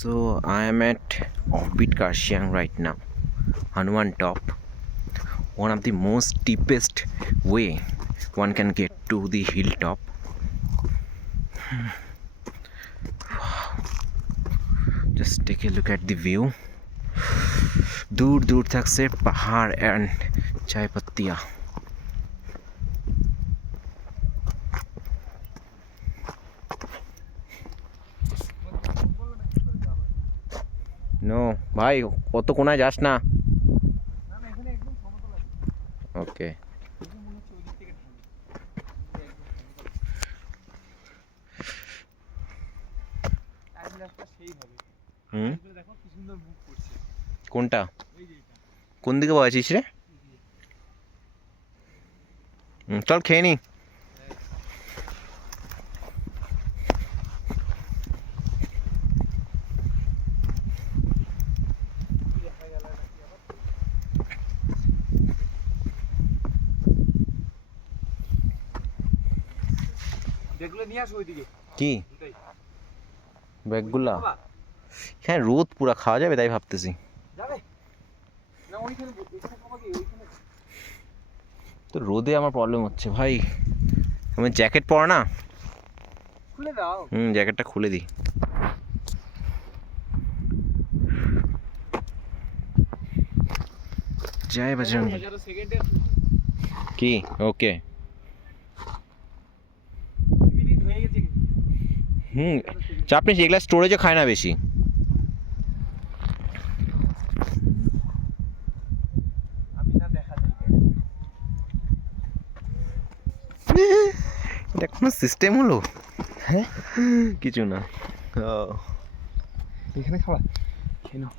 So I am at Offbeat Karshiang right now, Hanuman Top, one of the most steepest way one can get to the hilltop. Just take a look at the view. दूर दूर तक से पहाड़ and चाय पत्तियाँ. No ভাই, কত কোনায় যাস না. ওকে, হুম, কোনটা কোন দিকে বসেছিস রে? চল খেয়ে নি. কি ব্যাগগুলা? হ্যাঁ, রোদ পুরা খাওয়া যাবে তাই ভাবতেছি. তো রোদে আমার প্রবলেম হচ্ছে ভাই. আমি জ্যাকেট পরা না. খুলে দাও. জ্যাকেটটা খুলে দিই. জয় বজরং. কি? ওকে. চাপ নিস, এগুলা স্টোরেজও খায় না বেশি. এটা কোনো সিস্টেম হলো? হ্যাঁ, কিছু না. এখানে খাবার খেয়ে নাও.